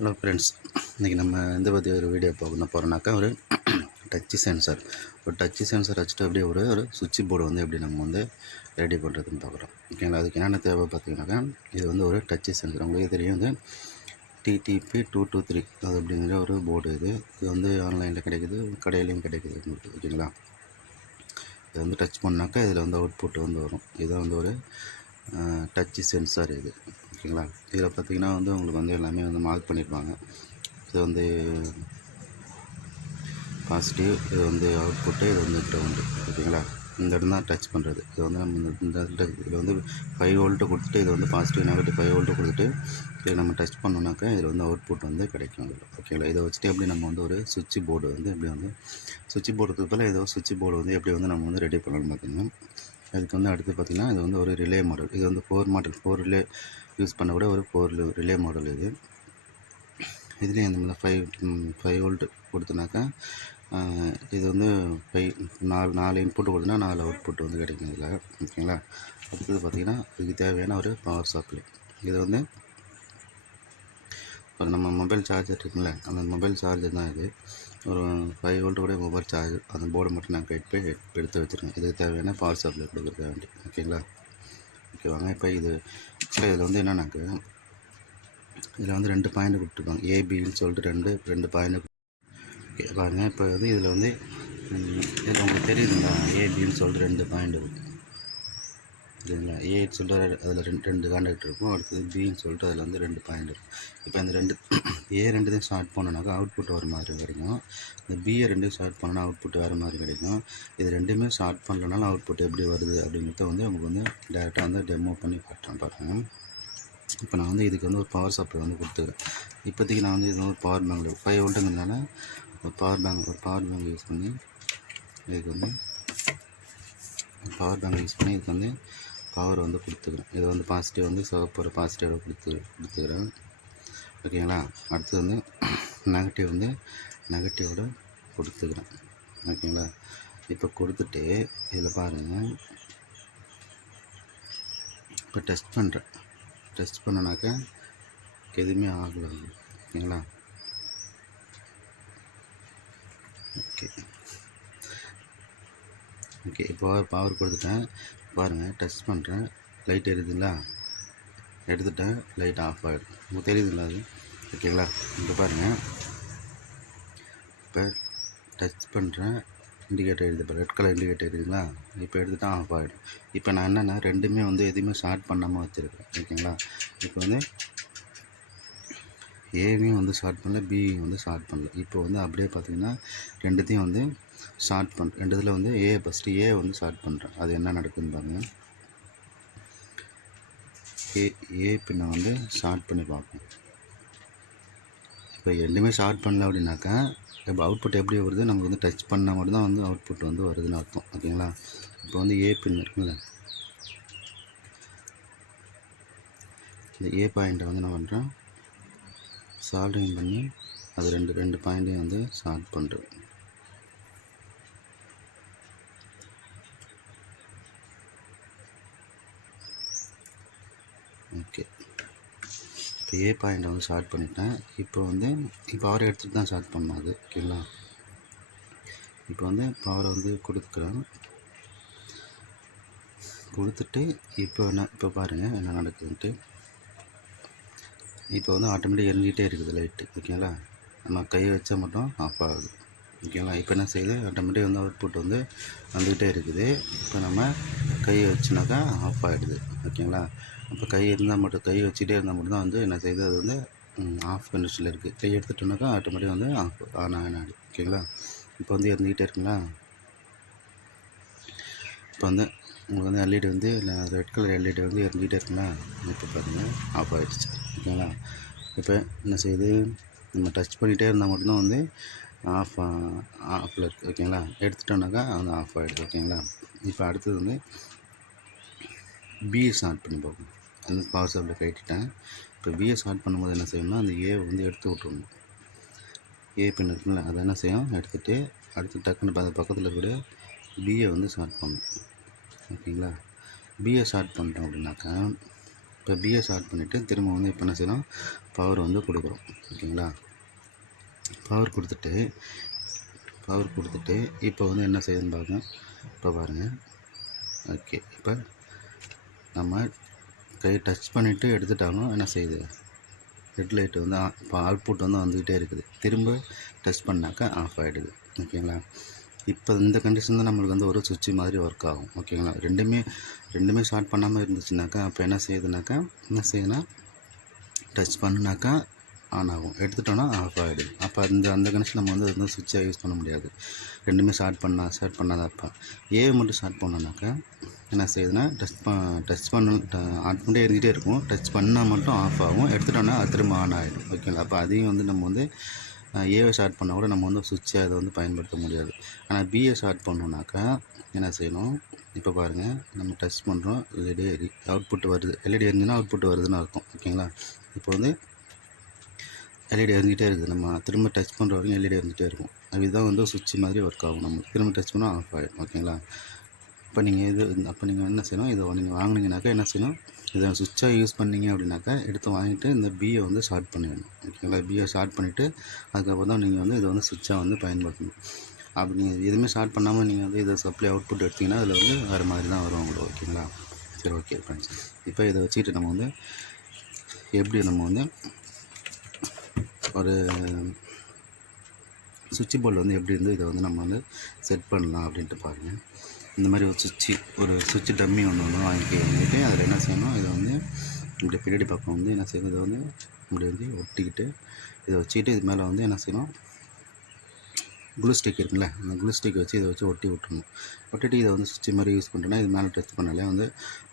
Hello friends, இன்றைக்கி நம்ம எந்த பற்றி ஒரு வீடியோ பார்க்க போகிறோம்னாக்கா ஒரு டச்சு சென்சார். ஒரு டச்சு சென்சார் வச்சுட்டு அப்படியே ஒரு சுவிட்ச் போர்டு வந்து எப்படி நம்ம வந்து ரெடி பண்ணுறதுன்னு பார்க்குறோம். ஓகேங்களா? அதுக்கு என்னென்ன தேவை பார்த்தீங்கன்னாக்கா, இது வந்து ஒரு டச்சு சென்சார். உங்களுக்கு தெரியும், வந்து TTP223 அது அப்படிங்கிற ஒரு போர்டு. இது வந்து ஆன்லைனில் கிடைக்குது, கடையிலையும் கிடைக்குது உங்களுக்கு. ஓகேங்களா? இதை வந்து டச் பண்ணாக்கா இதில் வந்து அவுட்புட் வந்து வரும். இதை வந்து ஒரு டச்சு சென்சார் இது. ஓகேங்களா? இதில் பார்த்திங்கன்னா வந்து உங்களுக்கு வந்து எல்லாமே வந்து மார்க் பண்ணியிருப்பாங்க. இது வந்து பாசிட்டிவ், இது வந்து அவுட்புட்டு, இது வந்து கிரவுண்டு. ஓகேங்களா? இந்த இடம் தான் டச் பண்ணுறது. இது வந்து நம்ம இதில் வந்து 5 வோல்ட்டு கொடுத்துட்டு, இது வந்து பாசிட்டிவ் நெகட்டிவ் 5 வோல்ட்டு கொடுத்துட்டு இதை நம்ம டச் பண்ணோன்னாக்கா இதில் வந்து அவுட்புட் வந்து கிடைக்கும் இதில். ஓகேங்களா? இதை வச்சுட்டு எப்படி நம்ம வந்து ஒரு சுவிட்ச் போர்டு வந்து எப்படி வந்து சுவிட்ச் போர்டுக்கு பதில் ஏதோ சுவிட்ச் போர்டு வந்து எப்படி வந்து நம்ம வந்து ரெடி பண்ணணும்னு பார்த்தீங்கன்னா, அதுக்கு வந்து அடுத்து பார்த்திங்கன்னா, இது வந்து ஒரு ரிலே மாடல். இது வந்து 4 ரிலே யூஸ் பண்ண கூட ஒரு 4 ரிலே மாடல் இது. இதுலேயும் இந்த மாதிரி 5 வோல்ட் கொடுத்தனாக்கா இது வந்து 4 இன்புட்டு கொடுத்தனா 4 அவுட்புட் வந்து கிடைக்கும் இதில். ஓகேங்களா? அடுத்தது பார்த்திங்கன்னா, இதுக்கு தேவையான ஒரு பவர் சப்ளை. இது வந்து ஒரு நம்ம மொபைல் சார்ஜர் இருக்குல்ல, அந்த மொபைல் சார்ஜர் தான் இது. ஒரு 5 வோல்ட்டு கூட மொபைல் சார்ஜர். அந்த போர்டை மட்டும் நான் கட் போய் எடுத்து வச்சுருக்கேன். இதுக்கு தேவையான பவர் சப்ளை கொடுக்குறதுக்காக வேண்டி. ஓகேங்களா? ஓகே, வாங்க. இப்போ இது ஆக்சுவலாக இதில் வந்து என்னன்னாக்கா, இதில் வந்து 2 பாயிண்ட் கொடுத்துருக்காங்க. ஏபின்னு சொல்லிட்டு ரெண்டு பாயிண்ட். ஓகே, பாருங்கள். இப்போ வந்து இதில் வந்து இதில் உங்களுக்கு தெரியுதுங்களா, ஏபின்னு சொல்லிட்டு 2 பாயிண்ட் இருக்குது இல்லைங்களா? ஏன்னு சொல்லிட்டு அதில் ரெண்டு கான்டாக்ட் இருக்கும். அடுத்தது பின்னு சொல்லிட்டு அதில் வந்து 2 பாயிண்ட் இருக்கும். இப்போ இந்த ரெண்டுத்தையும் ஸ்டார்ட் பண்ணோன்னாக்கா அவுட்புட் ஒரு மாதிரி கிடைக்கும். இந்த பிஏ ரெண்டையும் ஸ்டார்ட் பண்ணோன்னா அவுட்புட் வேறு மாதிரி கிடைக்கும். இது ரெண்டுமே ஸ்டார்ட் பண்ணலனாலும் அவுட்புட் எப்படி வருது அப்படிங்கிறத வந்து உங்களுக்கு வந்து டேரெக்டாக வந்து டெமோ பண்ணி காட்டுறேன் பாருங்க. இப்போ நான் வந்து இதுக்கு வந்து ஒரு பவர் சப்ளை வந்து கொடுத்துக்கிறேன். இப்போதைக்கு நான் வந்து இது வந்து ஒரு பவர் பேங்க் 5 வோல்ட்டுங்கிறதுனால ஒரு பவர் பேங்க் யூஸ் பண்ணி இதுக்கு வந்து இதுக்கு வந்து பவர் வந்து கொடுத்துக்கிறேன். இது வந்து பாசிட்டிவ் வந்து சிவப்பு பாசிட்டிவோட கொடுத்துக்கிறேன். ஓகேங்களா? அடுத்து வந்து நெகட்டிவோட கொடுத்துக்கிறேன். ஓகேங்களா? இப்போ கொடுத்துட்டு இதில் பாருங்கள், இப்போ டெஸ்ட் பண்ணனாக்கா எதுவுமே ஆகலை. ஓகேங்களா? ஓகே, இப்போ பவர் கொடுத்துட்டேன். பாருங்கள், டெஸ்ட் பண்ணுறேன். லைட் எரியுதுங்களா? எடுத்துட்டேன், லைட் ஆஃப் ஆகிடும். உங்களுக்கு தெரியுதுங்களா அது? ஓகேங்களா? இப்போ பாருங்கள், இப்போ டச் பண்ணுறேன், இண்டிகேட்டர் எரியுது. இப்போ ரெட் கலர் இண்டிகேட்டர் எரியுதுங்களா? இப்போ எடுத்துட்டால் ஆஃப் ஆகிடும். இப்போ நான் என்னென்னா ரெண்டுமே வந்து எதுவுமே ஸ்டார்ட் பண்ணாமல் வச்சுருக்கேன். ஓகேங்களா? இப்போ வந்து ஏவையும் வந்து ஸ்டார்ட் பண்ணல, பியும் வந்து ஸ்டார்ட் பண்ணல. இப்போ வந்து அப்படியே பார்த்திங்கன்னா ரெண்டுத்தையும் வந்து ரெண்டு இதில் வந்து ஃபஸ்ட்டு ஏ வந்து ஸ்டார்ட் பண்ணுறேன். அது என்ன நடக்குதுன்னு பாருங்கள். ஏ பின்னை வந்து ஸ்டார்ட் பண்ணி பார்ப்போம். இப்போ ரெண்டுமே ஸ்டார்ட் பண்ணல அப்படின்னாக்கா இப்போ அவுட்புட் எப்படி வருது, நமக்கு வந்து டச் பண்ணால் மட்டும்தான் வந்து அவுட்புட் வந்து வருதுன்னு அர்த்தம். ஓகேங்களா? இப்போ வந்து ஏ பின் இருக்குல்ல, இந்த ஏ பாயிண்ட்டை வந்து என்ன பண்ணுறேன், சால்ட்ரிங் பண்ணி அது ரெண்டு பாயிண்ட்டையும் வந்து ஸ்டார்ட் பண்ணுறேன். ஓகே, இப்போ ஏ பாயிண்ட்டை வந்து ஸ்டார்ட் பண்ணிட்டேன். இப்போ பவரை எடுத்துகிட்டு தான் ஸ்டார்ட் பண்ணணும் அது. ஓகேங்களா? இப்போ வந்து பவரை வந்து கொடுத்துட்டு இப்போ பாருங்கள் என்ன நடக்குதுன்ட்டு. இப்போ வந்து ஆட்டோமேட்டிக் எரிஞ்சிகிட்டே இருக்குது லைட்டு. ஓகேங்களா? நம்ம கையை வச்சா மட்டும் ஆஃப் ஆகுது. ஓகேங்களா? இப்போ என்ன செய்யுது, ஆட்டோமேட்டிக் வந்து அவுட்புட் வந்து வந்துக்கிட்டே இருக்குது. இப்போ நம்ம கையை வச்சுனாக்கா ஆஃப் ஆகிடுது. ஓகேங்களா? அப்போ கை வச்சுட்டே இருந்தால் மட்டும்தான் வந்து என்ன செய்யுது, அது வந்து ஆஃப் கண்டிஷனில் இருக்குது. கை எடுத்துட்டோம்னாக்கா ஆட்டோமேட்டிக் வந்து ஆன் ஆகிடும். ஓகேங்களா? இப்போ வந்து எரிஞ்சிக்கிட்டே இருக்குங்களா? இப்போ வந்து உங்களுக்கு வந்து எல்இடி வந்து ரெட் கலர் எல்இடி வந்து எரிஞ்சிக்கிட்டே இருக்குங்களா? இப்போ பாருங்கள், ஆஃப் ஆகிடுச்சு. ஓகேங்களா? இப்போ என்ன செய்யுது, நம்ம டச் பண்ணிகிட்டே இருந்தால் மட்டும்தான் வந்து ஆஃபில் இருக்குது. ஓகேங்களா? எடுத்துட்டோம்னாக்கா வந்து ஆஃப் ஆகிடுது. ஓகேங்களா? இப்போ அடுத்தது வந்து பிஏ ஸ்டார்ட் பண்ணி பார்ப்போம். அந்த பவர் சப்ளை கட்டிட்டேன். இப்போ பிஏ ஸ்டார்ட் பண்ணும்போது என்ன செய்யணும்னா, அந்த ஏ வந்து எடுத்து விட்ருணும். ஏ பின் இருக்குல்ல, அதை என்ன செய்யும், எடுத்துகிட்டு அடுத்து டக்குன்னு அந்த பக்கத்தில் இருக்கிற பிஏ வந்து ஸ்டார்ட் பண்ணணும். ஓகேங்களா? பிஏ ஸ்டார்ட் பண்ணிட்டோம் அப்படின்னாக்கா இப்போ பியை ஷார்ட் பண்ணிவிட்டு திரும்ப வந்து இப்போ என்ன செய்யணும், பவர் வந்து கொடுக்குறோம். ஓகேங்களா, பவர் கொடுத்துட்டு இப்போ வந்து என்ன செய்யுதுன்னு பாருங்கள். இப்போ பாருங்கள். ஓகே, இப்போ நம்ம கை டச் பண்ணிவிட்டு எடுத்துட்டாலும் என்ன செய்யுது, ரெட் லைட் வந்து இப்போ அவுட்புட் வந்து வந்துக்கிட்டே இருக்குது. திரும்ப டச் பண்ணாக்கா ஆஃப் ஆகிடுது. ஓகேங்களா, இப்போ இந்த கண்டிஷன் தான் நம்மளுக்கு வந்து ஒரு சுவிட்ச் மாதிரி ஒர்க் ஆகும். ஓகேங்களா, ரெண்டுமே ஷார்ட் பண்ணாமல் இருந்துச்சுனாக்கா அப்போ என்ன செய்யுதுன்னா டச் பண்ணினாக்கா ஆன் ஆகும், எடுத்துட்டோன்னா ஆஃப் ஆகிடுது. அப்போ அந்த கண்டிஷன் நம்ம வந்து சுவிட்சை யூஸ் பண்ண முடியாது. ரெண்டுமே ஷார்ட் பண்ணாதான் அப்போ ஏ மட்டும் ஷார்ட் பண்ணோன்னாக்கா என்ன செய்யுதுன்னா டச் பண்ண ஆன் பண்ணிட்டே இருந்துகிட்டே இருக்கும். டச் பண்ணால் மட்டும் ஆஃப் ஆகும், எடுத்துட்டோன்னா அது திரும்ப ஆன் ஆகிடும். ஓகேங்களா, அப்போ அதையும் வந்து நம்ம வந்து ஏவை ஷார்ட் பண்ணால் கூட நம்ம வந்து சுவிட்சை அதை வந்து பயன்படுத்த முடியாது. ஆனால் பிஏ ஷார்ட் பண்ணோன்னாக்கா என்ன செய்யணும், இப்போ பாருங்கள், நம்ம டச் பண்ணுறோம், எல்இடி அவுட்புட் வருது. எல்இடி எரிஞ்சுன்னா அவுட்புட் வருதுன்னு அர்த்தம். ஓகேங்களா, இப்போ வந்து எல்இடி எரிஞ்சிட்டே இருக்குது. நம்ம திரும்ப டச் பண்ணுற வரைக்கும் எல்இடி எரிஞ்சிட்டே இருக்கும். அதுதான் வந்து சுவிட்ச் மாதிரி ஒர்க் ஆகும். நம்ம திரும்ப டச் பண்ணால் ஆஃப் ஆகிடும். ஓகேங்களா, இப்போ நீங்கள் என்ன செய்யணும், இதை நீங்கள் வாங்கினீங்கனாக்கா என்ன செய்யணும், இதை சுவிட்சாக யூஸ் பண்ணிங்க அப்படின்னாக்கா எடுத்து வாங்கிட்டு இந்த பியை வந்து ஷார்ட் பண்ணிடணும். ஓகேங்களா, பியை ஷார்ட் பண்ணிவிட்டு அதுக்கப்புறம் தான் நீங்கள் வந்து இதை வந்து சுவிட்சாக வந்து பயன்படுத்தணும். அப்படி நீங்கள் எதுவுமே ஷார்ட் பண்ணாமல் நீங்கள் வந்து இதை சப்ளை அவுட்புட் எடுத்திங்கன்னா அதில் வந்து வேறு மாதிரி தான் வரும் உங்களுக்கு. ஓகேங்களா, சரி, ஓகே ஃப்ரெண்ட்ஸ். இப்போ இதை வச்சுக்கிட்டு நம்ம வந்து எப்படி நம்ம வந்து ஒரு சுவிட்ச் போர்டில் வந்து எப்படி இதை வந்து நம்ம வந்து செட் பண்ணலாம் அப்படின்ட்டு பாருங்கள். இந்த மாதிரி ஒரு சுவிட்ச் டம்மி ஒன்று வாங்கிட்டு அதில் என்ன செய்யணும், இதை வந்து இப்படி பின்னாடி பக்கம் வந்து என்ன செய்யணும், இதை வந்து இப்படி வந்து ஒட்டிக்கிட்டு இதை வச்சுக்கிட்டு இது மேலே வந்து என்ன செய்யணும், க்ளூ ஸ்டிக் இருக்குல்ல, அந்த க்ளூ ஸ்டிக் வச்சு இதை வச்சு ஒட்டி விட்டுணும். ஒட்டிட்டு இதை வந்து சுவிட்ச் மாதிரி யூஸ் பண்ணுறேன்னா இது மேலே டச் பண்ணாலே வந்து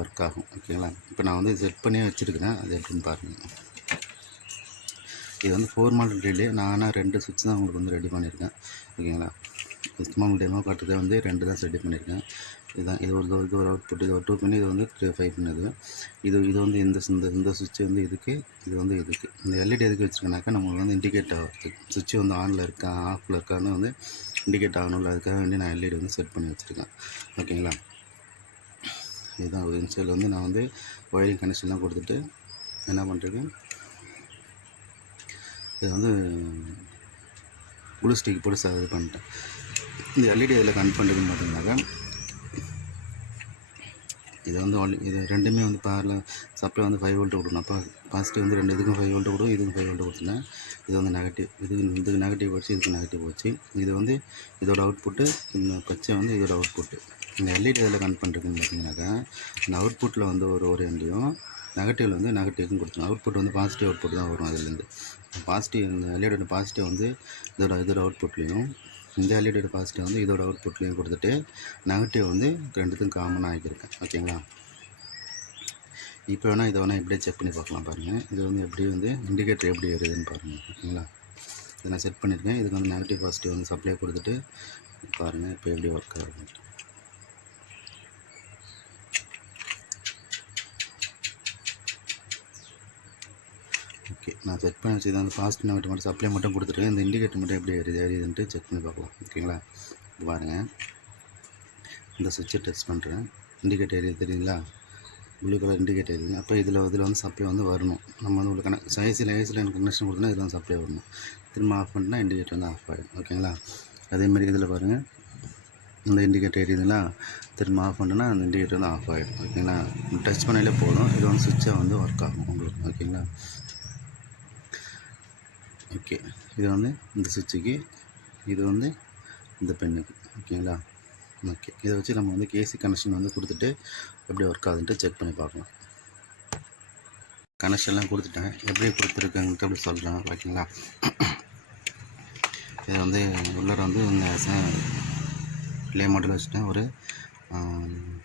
ஒர்க் ஆகும். ஓகேங்களா, இப்போ நான் வந்து செட் பண்ணியே வச்சுருக்கிறேன். அது எப்படின்னு பாருங்கள். இது வந்து 4 மாடல் ரிலே. நான் ஆனால் 2 சுவிட்ச் தான் உங்களுக்கு வந்து ரெடி பண்ணியிருக்கேன். ஓகேங்களா, சும்மா உங்களுக்கு டெமோ காட்டுறதே வந்து 2 தான் ரெடி பண்ணியிருக்கேன். இதுதான் இது ஒரு அவுட்புட், இது ஒரு 2 பின், இது வந்து 5 பின். இது வந்து இந்த சுவிட்ச் வந்து இதுக்கு, இது வந்து இதுக்கு. இந்த எல்இடி எதுக்கு வச்சுருக்கேனாக்கா நம்மளுக்கு வந்து இண்டிகேட் ஆகுது, சுவிட்ச் வந்து ஆனில் இருக்கா ஆஃபில் இருக்கான்னு வந்து இண்டிகேட் ஆகணும்ல, அதுக்காக வேண்டி நான் எல்இடி வந்து செட் பண்ணி வச்சுருக்கேன். ஓகேங்களா, இதுதான் இன்ஸ்டால் வந்து நான் வந்து ஒயரிங் கனெக்ஷன்லாம் கொடுத்துட்டு என்ன பண்ணுறேன், இதை வந்து க்ளூ ஸ்டிக் போட்டு இது பண்ணிட்டேன். இந்த எல்இடி இதில் கனெக்ட் பண்ணுறதுன்னு பார்த்தீங்கன்னாக்கா இது வந்து இது ரெண்டுமே வந்து பாரில் சப்ளை வந்து 5 வோல்ட்டு கொடுக்கணும். அப்போ பாசிட்டிவ் வந்து இதுக்கும் 5 வோல்ட்டு கொடுக்கும், இதுக்கும் 5 வோல்ட்டு கொடுத்துட்டேன். இது வந்து நெகட்டிவ், இதுக்கு நெகட்டிவ் போச்சு, இதுக்கு நெகட்டிவ் போச்சு. இது வந்து இதோட அவுட்புட்டு, இந்த பச்சை வந்து இதோட அவுட்புட்டு. இந்த எல்இடி இதில் கனெக்ட் பண்ணுறதுன்னு பார்த்தீங்கன்னாக்கா இந்த அவுட்புட்டில் வந்து ஒரு எண்டையும் நெகட்டிவில் வந்து நெகட்டிவ்க்கும் கொடுத்துரும். அவுட்புட் வந்து பாசிட்டிவ் அவுட்புட் தான் வரும். அதுலேருந்து பாசிட்டிவ், இந்த எல்இடியோட பாசிட்டிவ் வந்து இதோட அவுட்புட்லேயும், இந்த எல்இடியோட பாசிட்டிவ் வந்து இதோட அவுட்புட்லேயும் கொடுத்துட்டு நெகட்டிவ் வந்து ரெண்டுத்துக்கும் காமனாக ஆகியிருக்கேன். ஓகேங்களா, இப்போ வேணால் இதை வேணால் எப்படியே செக் பண்ணி பார்க்கலாம் பாருங்கள். இது வந்து எப்படி வந்து இண்டிகேட்டர் எப்படி வருதுன்னு பாருங்கள். ஓகேங்களா, இதை நான் செட் பண்ணியிருக்கேன். இதுக்கு வந்து நெகட்டிவ் பாசிட்டிவ் வந்து சப்ளை கொடுத்துட்டு பாருங்கள் இப்போ எப்படி ஒர்க் ஆகுது. ஓகே, நான் செட் பண்ணி வச்சு அந்த பாசிட்டிவ் நெகட்டிவ் மட்டும் சப்ளை மட்டும் கொடுத்துருக்கேன். இந்த இண்டிகேட்டர் மட்டும் எப்படி எரியுதுன்ட்டு செக் பண்ணி பார்க்கலாம். ஓகேங்களா, பாருங்கள், இந்த சுவிட்சை டச் பண்ணுறேன், இண்டிகேட்டர் எரியுது தெரியுங்களா, ப்ளூ கலர் இண்டிகேட்டர் எரியுது. அப்போ இதில் வந்து சப்ளை வந்து வரணும். நம்ம வந்து உங்களுக்கு ஐசியில் எனக்கு கனெக்ஷன் கொடுத்தோன்னா இதில் வந்து சப்ளை வரணும். திரும்ப ஆஃப் பண்ணிட்டா இண்டிகேட்டர் வந்து ஆஃப் ஆகிடும். ஓகேங்களா, அதேமாதிரி இதில் பாருங்கள், இந்த இண்டிகேட்டர் எரியுதுங்களா, திரும்ப ஆஃப் பண்ணிட்டோன்னா அந்த இண்டிகேட்டர் வந்து ஆஃப் ஆகிடும். ஓகேங்களா, டச் பண்ணாலே போதும், இது வந்து சுவிட்சாக வந்து ஒர்க் ஆகும் உங்களுக்கு. ஓகேங்களா, ஓகே, இது வந்து இந்த சுவிட்சுக்கு, இது வந்து இந்த பெண்ணுக்கு. ஓகேங்களா, ஓகே, இதை வச்சு நம்ம வந்து கேசி கனெக்ஷன் வந்து கொடுத்துட்டு எப்படி ஒர்க் ஆகுதுன்ட்டு செக் பண்ணி பார்க்கலாம். கனெக்ஷன்லாம் கொடுத்துட்டேன், எப்படி கொடுத்துருக்கேன்ட்டு அப்படி சொல்கிறேன். ஓகேங்களா, இதை வந்து உள்ளே வந்து ப்ளே மாடல் வச்சுட்டேன். ஒரு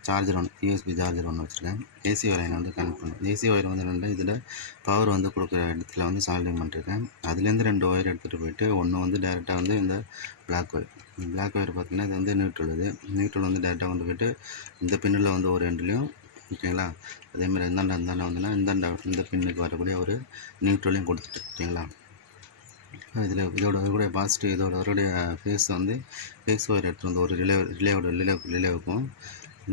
சார்ஜர் ஒன்று, யூஎஸ்பி சார்ஜர் ஒன்று வச்சுருக்கேன். ஏசி ஒயரை வந்து கனெக்ட் பண்ணேன். ஏசி ஒயர் வந்து ரெண்டு இதில் பவர் வந்து கொடுக்குற இடத்துல வந்து சால்டிங் பண்ணிருக்கேன். அதுலேருந்து 2 ஒயர் எடுத்துகிட்டு போயிட்டு ஒன்று வந்து டேரெக்டாக வந்து இந்த பிளாக் ஒயர் பார்த்திங்கன்னா இது வந்து நியூட்ரல் வந்து டேரெக்டாக கொண்டு போயிட்டு இந்த பின்னில் வந்து ஒரு ரெண்டுலேயும். ஓகேங்களா, அதேமாதிரி இந்தாண்ட வந்துன்னா இந்த பின்னுக்கு வரக்கூடிய ஒரு நியூட்ரலையும் கொடுத்துட்டு. ஓகேங்களா, இதோட பாசிட்டிவ், இதோட ஃபேஸ் வந்து ஃபேஸ் ஒயர் எடுத்து வந்து ஒரு ரிலேவுக்கும்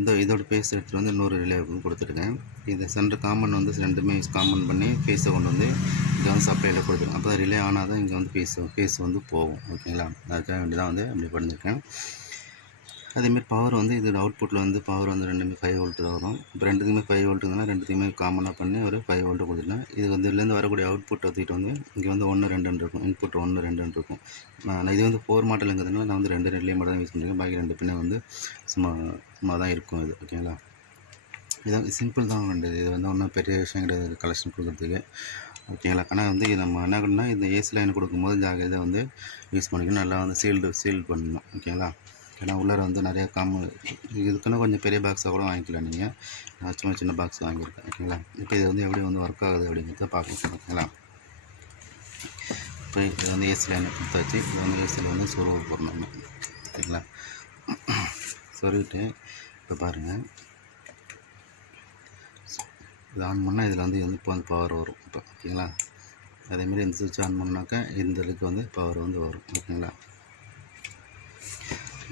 இதோட ஃபேஸ் எடுத்துகிட்டு வந்து இன்னொரு ரிலே கொடுத்துருக்கேன். இது சென்டர் காமன் வந்து ரெண்டுமே காமன் பண்ணி ஃபேஸை கொண்டு வந்து இங்கே வந்து சப்ளையில் கொடுத்துருக்கேன். அப்போ தான் ரிலே ஆனால் தான் இங்கே வந்து ஃபேஸ் வந்து போகும். ஓகேங்களா, அதுக்காக வேண்டி தான் வந்து அப்படி பண்ணியிருக்கேன். அதேமாதிரி பவர் வந்து இதோட அவுட்புட்டில் வந்து பவர் வந்து ரெண்டுமே 5 வோல்ட்டு தான் வரும். இப்போ ரெண்டுத்துக்குமே 5 வோல்ட்டுங்கன்னா ரெண்டுத்தையுமே காமனாக பண்ணி ஒரு 5 வோல்ட்டு கொடுத்துட்டேன். இது வந்து இதுலேருந்து வரக்கூடிய அவுட்புட் தூக்கிட்டு வந்து இங்கே வந்து 1 2 இருக்கும். இன்புட் 1 2 இருக்கும். நான் இது வந்து 4 மாடலுங்கிறதுனால நான் வந்து 2 ரிலே மட்டும் தான் யூஸ் பண்ணியிருக்கேன். பாக்கி 2 பின்ன வந்து சும்மா தான் இருக்கும் இது. ஓகேங்களா, இதான் சிம்பிள் தான் வேண்டியது. இது வந்து ஒன்றும் பெரிய விஷயம் கிடையாது கலெக்ஷன் கொடுக்குறதுக்கு. ஓகேங்களா, ஆனால் வந்து நம்ம என்ன பண்ணால் இந்த ஏசி லைன் கொடுக்கும்போது இந்த இதை வந்து யூஸ் பண்ணிக்கணும். நல்லா வந்து சீல்டு பண்ணணும். ஓகேங்களா, ஏன்னா உள்ளார வந்து நிறையா இதுக்குன்னு கொஞ்சம் பெரிய பாக்ஸாக கூட வாங்கிக்கலாம் நீங்கள். நான் சின்ன பாக்ஸ் வாங்கியிருக்கேன். ஓகேங்களா, இப்போ இது வந்து எப்படி வந்து ஒர்க் ஆகுது அப்படிங்கிறத பார்க்கலாம். ஓகேங்களா, இப்போ இது வந்து ஏசி லைனை கொடுத்தாச்சு. இது வந்து ஏசியில் வந்து சொருவ போடணும். ஓகேங்களா, சொருவிட்டு இப்போ பாருங்கள், இது ஆன் பண்ணால் இதில் வந்து இப்போ வந்து பவர் வரும். இப்போ ஓகேங்களா, அதேமாதிரி இந்த சுவிட்ச் ஆன் பண்ணாக்கா இந்த இதுக்கு வந்து பவர் வந்து வரும். ஓகேங்களா,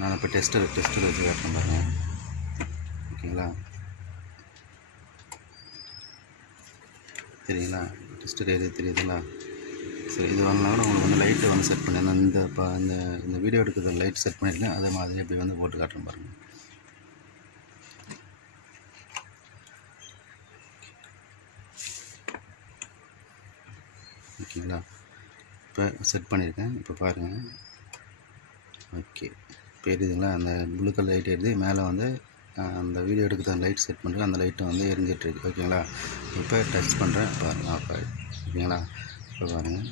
நான் இப்போ டெஸ்டர் வச்சு காட்டுறேன் பாருங்கள். ஓகேங்களா, தெரியுங்களா, டெஸ்டர் ஏரியா தெரியுதுங்களா? சரி, இது வாங்கினா கூட உங்களுக்கு வந்து லைட்டு வந்து செட் பண்ணி நான் இந்த வீடியோ எடுக்கிறது லைட் செட் பண்ணியிருக்கேன். அதே மாதிரி அப்படி வந்து போட்டு காட்டுறேன் பாருங்கள். ஓகேங்களா, இப்போ செட் பண்ணியிருக்கேன். இப்போ பாருங்கள். ஓகே, இப்போ எரியுதுங்களா, அந்த ப்ளூ கலர் லைட் எரியுது. மேலே வந்து அந்த வீடியோ எடுக்கிற லைட் செட் பண்ணுறேன். அந்த லைட்டு வந்து எரிஞ்சிட்ருக்கு. ஓகேங்களா, இப்போ டச் பண்ணுறேன் பாருங்கள், ஆஃப் ஆகிடுது. ஓகேங்களா, இப்போ பாருங்கள்,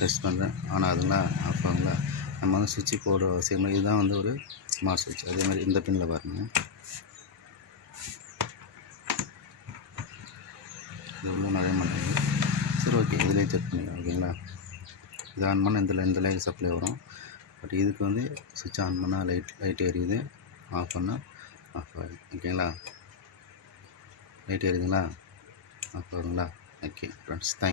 டச் பண்ணுறேன், ஆன் ஆகுதுங்களா, ஆஃப் ஆகுங்களா. நம்ம வந்து சுவிட்சு போட அவசியம். இதுதான் வந்து ஒரு ஸ்மார்ட் சுவிட்ச். அதே மாதிரி இந்த பின்னில் பாருங்கள், இது உள்ள நிறைய மாட்டேங்குது. சரி, ஓகே, இதிலே செக் பண்ணிக்கலாம். ஓகேங்களா, இது ஆன் பண்ணால் இந்த லைட் சப்ளை வரும். பட் இதுக்கு வந்து சுவிட்ச் ஆன் பண்ணால் லைட் எரியுது, ஆஃப் பண்ணால் ஆஃப் ஆகிடும். ஓகேங்களா, லைட் எரியுதுங்களா, ஆஃப் ஆகுதுங்களா. Okay friends, thank you.